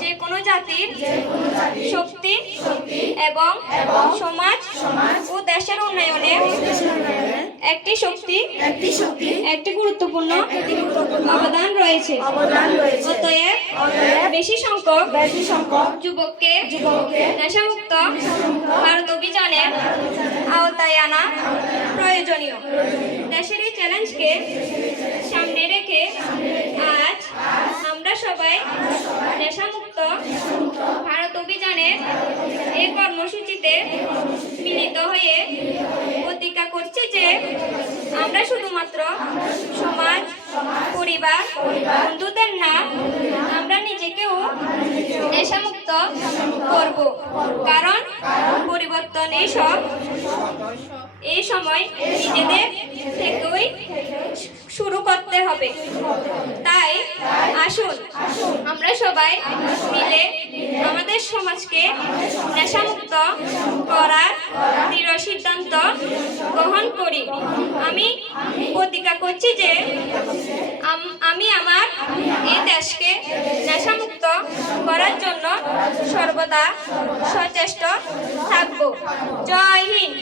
যে কোনো জাতির শক্তি এবং সমাজ ও দেশের উন্নয়নে একটি একটি গুরুত্বপূর্ণ অবদান রয়েছে। অতএব বেশি সংখ্যক যুবককে নেশামুক্ত ভারত অভিযানের আওতায় আনা প্রয়োজনীয়। দেশের এই চ্যালেঞ্জকে সামনে রেখে আজ আমরা সবাই নেশামুক্ত ভারত অভিযানের এই কর্মসূচিতে মিলিত হয়ে প্রতিজ্ঞা করছি যে আমরা শুধুমাত্র সমাজ, পরিবার, বন্ধুদের না, আমরা নিজেকেও নেশামুক্ত করব। কারণ পরিবর্তন এই সময় নিজেদের থেকেই শুরু করতে হবে। তাই আসুন আমরা সবাই মিলে আমাদের সমাজকে নেশামুক্ত করার দৃঢ় সিদ্ধান্ত গ্রহণ করি। আমি প্রতিজ্ঞা করছি যে আমি আমার এই দেশকে নেশামুক্ত করার জন্য সর্বদা সচেষ্ট থাকব। জয় হিন্দ।